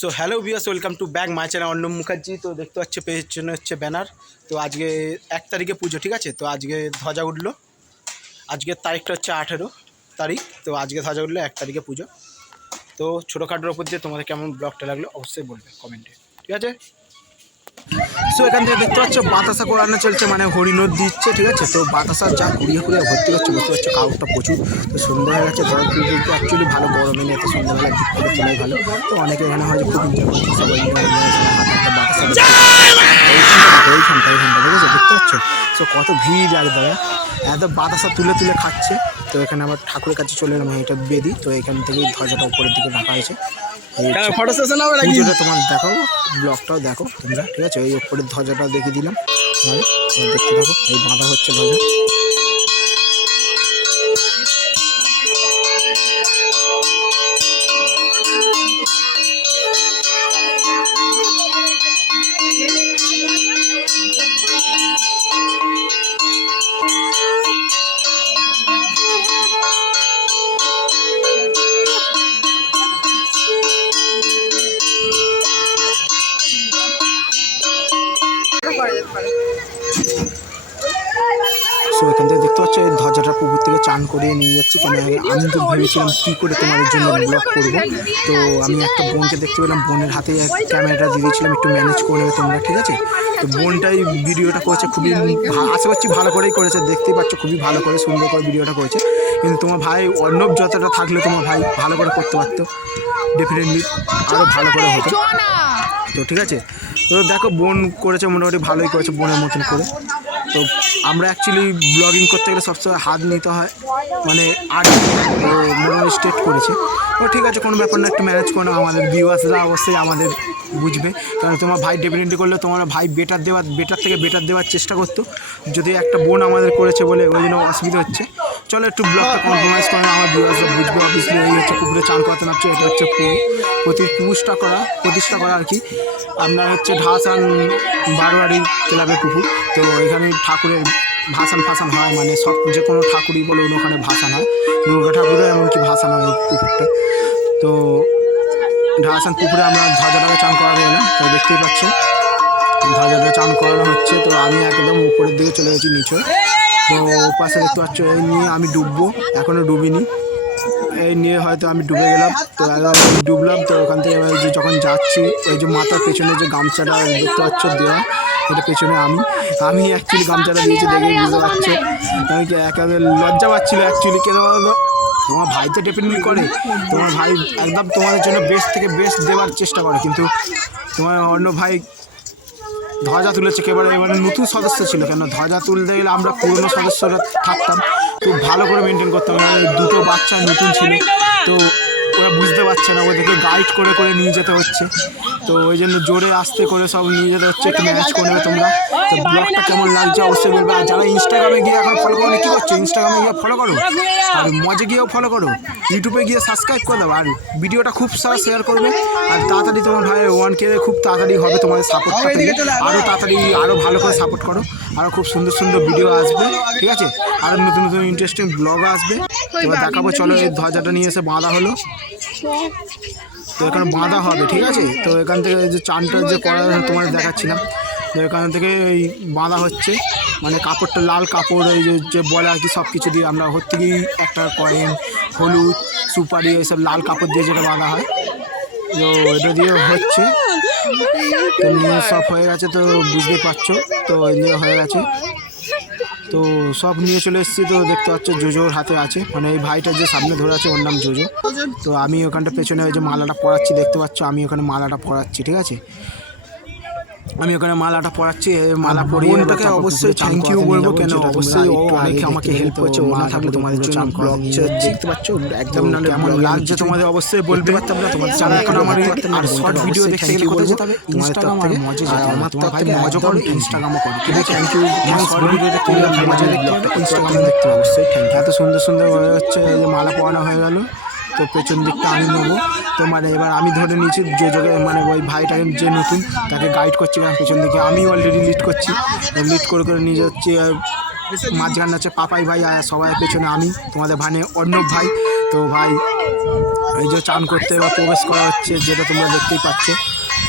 So hello viewers, welcome to back my channel Arnab Mukherjee. তো দেখতে পাচ্ছ পেছনে হচ্ছে ব্যানার। তো আজকে 1 তারিখে পুজো, ঠিক আছে। তো আজকে ধ্বজা উঠলো, আজকের তারিখটা হচ্ছে 18 তারিখ। তো আজকে ধ্বজা উঠলো, 1 তারিখে পুজো। তো ছোটোখাটোর ওপর দিয়ে তোমাদের কেমন ব্লগটা লাগলো অবশ্যই বলবে কমেন্টে, ঠিক আছে। সো এখান থেকে দেখতে পাচ্ছ বাতাসা করানো চলছে, মানে হরিণর দিচ্ছে, ঠিক আছে। তো বাতাসা যা কুড়িয়ে কুড়িয়ে ভর্তি করছে, বুঝতে পারছো কাউটা প্রচুর। তো সন্ধ্যা হয়ে গেছে, ধরো পুজোতে অ্যাকচুয়ালি ভালো গরমে নিয়ে, তো সন্ধ্যাবেলা ঠিক করে তোলাই ভালো। তো অনেকে এখানে হয়তো খুব এনজয় করছে, সবাই হাতে বাতাসা ওইখানটা ঠিক আছে, দেখতে পাচ্ছ। সো কত ভিড় একদম, এত বাতাসা তুলে তুলে খাচ্ছে। তো এখানে আমার ঠাকুরের কাছে চলে এলাম, এটা বেদি। তো এখান থেকেই ধ্বজাটা উপরের দিকে রাখা হয়েছে। ফটো সেশন হবে নাকি, পুজোটা তোমার দেখাও, ব্লগটাও দেখো তোমরা, ঠিক আছে। এই উপরের ধ্বজাটা দেখিয়ে দিলাম তোমাদের, দেখতে থাকো। এই বাঁধা হচ্ছে ধ্বজা। সো এখান থেকে দেখতে পাচ্ছ এই ধ্বজাটা পুকুর থেকে চান করিয়ে নিয়ে যাচ্ছি। কেন আমি তো ভেবেছিলাম কী করে তোমাদের জন্য ব্লগ করবো। তো আমি একটা বোনকে দেখতে পেলাম, বোনের হাতে ক্যামেরাটা দিয়ে দিয়েছিলাম, একটু ম্যানেজ করে নেবে তোমরা, ঠিক আছে। তো বোনটাই ভিডিওটা করেছে, খুবই আশা করছি ভালো করেই করেছে। দেখতেই পাচ্ছ খুবই ভালো করে, সুন্দর করে ভিডিওটা করেছে। কিন্তু তোমার ভাই অর্ণব যতটা থাকলে তোমার ভাই ভালো করে করতে পারতো, ডেফিনেটলি আরও ভালো করে হতো। তো ঠিক আছে, তো দেখো বোন করেছে, মোটামুটি ভালোই করেছে বোনের মতন করে। তো আমরা অ্যাকচুয়ালি ব্লগিং করতে গেলে সবসময় হাত নিতে হয়, মানে আর্ট। তো মোটামুটি স্টেট করেছে। তো ঠিক আছে, কোনো ব্যাপার না, একটু ম্যানেজ করো। আমাদের ভিউয়ার্সরা অবশ্যই আমাদের বুঝবে, কারণ তোমার ভাই ডেফিনেটলি করলে তোমার ভাই বেটার থেকে বেটার দেওয়ার চেষ্টা করতো। যদি একটা বোন আমাদের করেছে বলে ওই জন্য অসুবিধা হচ্ছে। চলো একটু ব্লগটা কম্প্রোমাইজ করে আমার ভিউয়ার্সরা বুঝবে। অবভিয়াসলি এই হচ্ছে পুকুরে চান করতে নামছে, এটা হচ্ছে প্রতিষ্ঠা করা আর কি। আপনার হচ্ছে ঢাসান বারোয়ারি ক্লাবের পুকুর। তো এখানে ঠাকুরের ভাসান হয়, মানে সব যে কোনো ঠাকুরই বলে ওখানে ভাসান হয়, দুর্গা ঠাকুরের এমনকি ভাসান হয় পুকুরটা। তো ঢাসান পুকুরে আমরা ধ্বজাটাকে চান করাতে এলাম। তো দেখতেই পাচ্ছ ধ্বজাটা চান করানো হচ্ছে। তো আমি একদম উপরের দিকে চলে গেছি নিচে। তো পাশে দেখতে পাচ্ছ এই নিয়ে আমি ডুববো, এখনও ডুবিনি। এই নিয়ে হয়তো আমি ডুবে গেলাম। তো একদম ডুবলাম। তো ওখান থেকে যখন যাচ্ছি, ওই যে মাথার পেছনে যে গামছাটা দেখতে পাচ্ছ দেওয়া, এটা পেছনে আমি অ্যাকচুয়ালি গামছাটা দিয়েছি, দেখে বুঝতে পারছো একেবারে লজ্জা পাচ্ছিলো অ্যাকচুয়ালি। কেন বলো, তোমার ভাই তো ডেফিনেটলি করে, তোমার ভাই একদম তোমাদের জন্য বেস্ট থেকে বেস্ট দেওয়ার চেষ্টা করে। কিন্তু তোমার অন্য ভাই ধ্বজা তুলেছে কেবল, এবারে নতুন সদস্য ছিল। কেন ধ্বজা তুলতে গেলে আমরা পুরনো সদস্যরা থাকতাম, খুব ভালো করে মেনটেন করতাম। দুটো বাচ্চা নতুন ছিল, তো ওরা বুঝতে পারছে না, ওদেরকে গাইড করে করে নিয়ে যেতে হচ্ছে। তো ওই জন্য জোরে আস্তে করে সব নিয়ে যেতে হচ্ছে। একটু ম্যানেজ করে নেবে তোমরা। তো ব্লগটা কেমন লাগছে অবশ্যই বলবে। আর যারা ইনস্টাগ্রামে গিয়ে এখন ফলো করো, কী করছো, ইনস্টাগ্রামে গিয়ে ফলো করো, আর মজে গিয়েও ফলো করো, ইউটিউবে গিয়ে সাবস্ক্রাইব করে দাও, আর ভিডিওটা খুব সারা শেয়ার করবে। আর তাড়াতাড়ি তোমার ভাই 1K খুব তাড়াতাড়ি হবে। তোমাদের সাপোর্টটা পেলে আরও তাড়াতাড়ি আরও ভালো করে সাপোর্ট করো। আরও খুব সুন্দর সুন্দর ভিডিও আসবে, ঠিক আছে। আরও নতুন নতুন ইন্টারেস্টিং ব্লগও আসবে। এবার দেখাবো, চলো এই ধ্বজাটা নিয়ে এসে বাঁধা হলো। তো এখানে বাঁধা হবে, ঠিক আছে। তো এখান থেকে যে চানটা যে করা তোমাদের দেখাচ্ছিলাম, তো এখান থেকে এই বাঁধা হচ্ছে, মানে কাপড়টা লাল কাপড়, এই যে বলে আর কি, সব কিছু দিয়ে আমরা ওর থেকেই একটা কয়েন, হলুদ, সুপারি, এইসব লাল কাপড় দিয়ে যেটা বাঁধা হয়। তো এটা দিয়ে হচ্ছে। তো নিয়ে সব হয়ে গেছে, তো বুঝতে পারছো। তো নিয়ে হয়ে গেছে, তো সব নিয়ে চলে এসেছি। তো দেখতে পাচ্ছ জোজোর হাতে আছে, মানে এই ভাইটা যে সামনে ধরে আছে ওর নাম জোজো। তো আমি ওখানটা পেছনে ওই যে মালাটা পরাচ্ছি, দেখতে পাচ্ছ আমি ওখানে মালাটা পরাচ্ছি, ঠিক আছে। আমি ওখানে মালাটা পরাচ্ছি, মালা পরিয়ে ওটাকে অবশ্যই থ্যাংক ইউ বলবো। কেন অবশ্যই ও অনেকে আমাকে হেল্প করছে, ও না থাকলে তোমাদের জন্য ব্লগ দেখতে পাচ্ছ একদম না কেমন লাগছে তোমাদের অবশ্যই বলতে পারতাম না। তোমাদের চ্যানেল এখন আমার আর শর্ট ভিডিও দেখতে গেলে কোথায় যেতে হবে, ইনস্টাগ্রাম আর মজে যেতে হবে। আমার তোমার থেকে মজা করো, ইনস্টাগ্রামও করো, ঠিক আছে। Thank you. শর্ট ভিডিও দেখতে গেলে মজা দেখতে হবে, ইনস্টাগ্রামে দেখতে হবে অবশ্যই। Thank you. এত সুন্দর সুন্দর হয়ে হচ্ছে, যে মালা পরানো হয়ে গেল। তো পেছন দিকটা আমি নেবো। তো মানে এবার আমি ধরে নিয়েছি যে জায়গায়, মানে ওই ভাইটাকে যে নতুন তাকে গাইড করছি, কারণ পেছন দিকে আমি অলরেডি লিড করছি। লিড করে করে নিয়ে যাচ্ছি। মাঝখানে হচ্ছে পাপাই ভাই, আর সবাই পেছনে আমি, তোমাদের ভানে অর্ণব ভাই। তো ভাই এই যে চান করতে বা প্রবেশ করা হচ্ছে, যেটা তোমরা দেখতেই পাচ্ছ।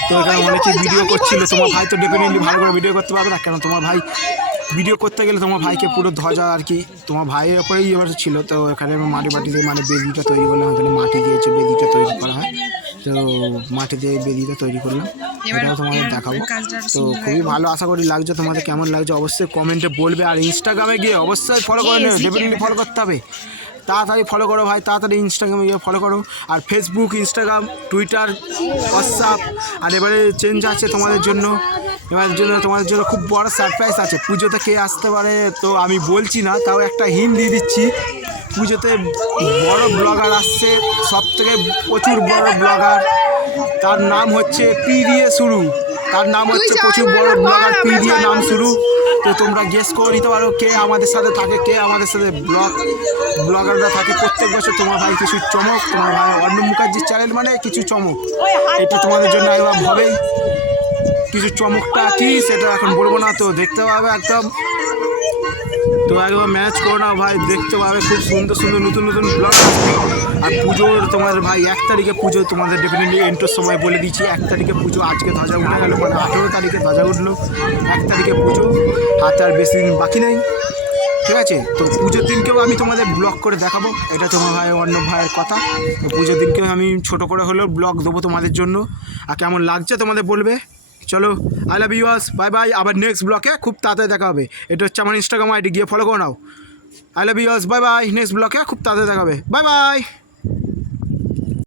তো এখানে অনেকেই ভিডিও করছিল। তোমার ভাই তো ডেফিনেটলি ভালো করে ভিডিও করতে পারবে না, কেন তোমার ভাই ভিডিও করতে গেলে তোমার ভাইকে পুরো ধ্বজা আর কি তোমার ভাইয়ের ওপরেই এবার ছিল। তো এখানে মাটি দিয়ে মানে বেদিটা তৈরি করলাম, এখানে মাটি দিয়েছে বেদিটা তৈরি করা হয়। তো মাটি দিয়ে বেদিটা তৈরি করলাম, এটাও তোমাদের দেখাবো। তো খুবই ভালো, আশা করি লাগছে। তোমাদের কেমন লাগছে অবশ্যই কমেন্টে বলবে। আর ইনস্টাগ্রামে গিয়ে অবশ্যই ফলো করে নেবে, ডেফিনেটলি ফলো করতে হবে। তাড়াতাড়ি ফলো করো ভাই, তাড়াতাড়ি ইনস্টাগ্রামে গিয়ে ফলো করো। আর ফেসবুক, ইনস্টাগ্রাম, টুইটার, হোয়াটসঅ্যাপ। আর এবারে চেঞ্জ আছে তোমাদের জন্য, তোমাদের জন্য খুব বড় সারপ্রাইজ আছে। পুজোতে কে আসতে পারে তো আমি বলছি না, তাও একটা হিন্ট দিয়ে দিচ্ছি। পুজোতে বড় ব্লগার আসছে, সব থেকে প্রচুর বড় ব্লগার। তার নাম হচ্ছে পি দিয়ে শুরু, তার নাম হচ্ছে প্রচুর বড় ব্লগার, পি দিয়ে নাম শুরু। তো তোমরা গেস করে নিতে পারো কে আমাদের সাথে থাকে, কে আমাদের সাথে ব্লগাররা থাকে প্রত্যেক বছর। তোমার ভাই কিছু চমক, তোমার ভাই অর্ণব মুখার্জির চ্যানেল মানে কিছু চমক, এটা তোমাদের জন্য একবার হবেই। কিছু চমকটা কি সেটা এখন বলবো না, তো দেখতে পাবে একদম। তো একবার ম্যাচ করো না ভাই, দেখতে পাবে খুব সুন্দর সুন্দর নতুন নতুন ব্লগ আসবে। আর পুজোর তোমার ভাই 1 তারিখে পুজো, তোমাদের ডেফিনেটলি এন্ট্রির সময় বলে দিচ্ছি। 1 তারিখে পুজো, আজকে ধ্বজা উঠে গেল, মানে 18 তারিখে ধ্বজা উঠলো, 1 তারিখে পুজো। হাতে আর বেশি দিন বাকি নেই, ঠিক আছে? তো পুজোর দিনকেও আমি তোমাদের ব্লগ করে দেখাবো, এটা তোমার ভাই অর্ণব ভাইয়ের কথা। তো পুজোর দিনকেও আমি ছোটো করে হলেও ব্লগ দেবো তোমাদের জন্য। আর কেমন লাগছে তোমাদের বলবে। চলো, I love you us, bye bye. আবার নেক্সট ব্লগে খুব তাড়াতাড়ি দেখা হবে। এটা হচ্ছে আমার ইনস্টাগ্রাম আইডি, গিয়ে ফলো করে নাও। I love you us, bye bye. Next ব্লগে খুব তাড়াতাড়ি দেখা হবে, বাই বাই।